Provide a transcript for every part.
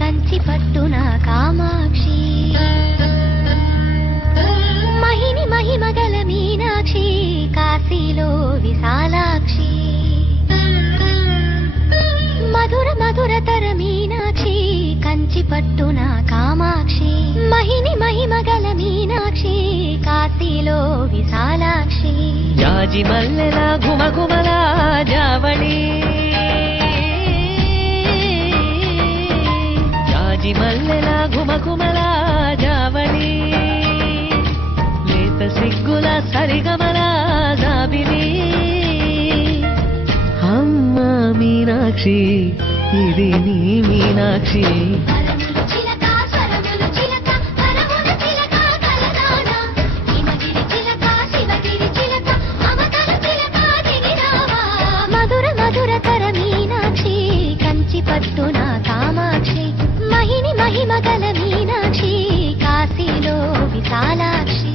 కంచి పట్టున కామాక్షి మహిని మహిమగల మీనాక్షి కాశీలో విశాలాక్షి మధుర మధురతర మీనాక్షి కంచి పట్టున కామాక్షి మహిని మహిమగల మీనాక్షి కాశీలో విశాలాక్షి జాజి మల్లెల ఘుమఘుమల జావళి జాజి మల్లెల ఘుమఘుమల జావళి లేత సిగ్గుల సరిగమల జాబిలి అమ్మ మీనాక్షి ఇది నీ మీనాక్షి పట్టున కామాక్షి మహిని మహిమగల మీనాక్షి కాశీలో విశాలాక్షి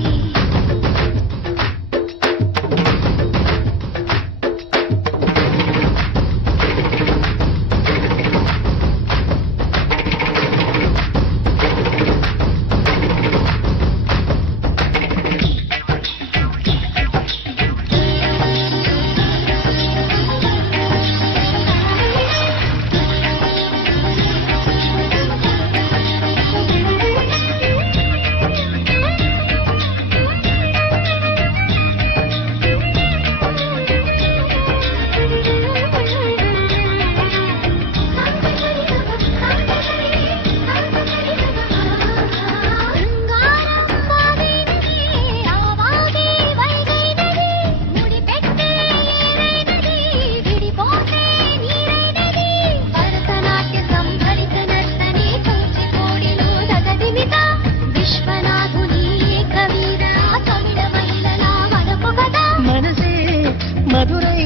మధురై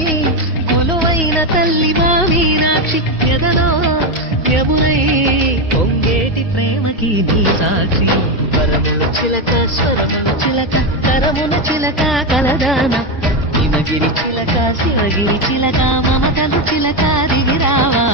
కొలువైన తల్లి మా మీనాక్షి ఎదలో యమునై పొంగేటి ప్రేమకి నీ సాక్షి వరములు చిలక స్వరములు చిలక కరముల చిలక కలదాన హిమగిరి చిలక శివగిరి చిలక మమతలు చిలక దిగిరావా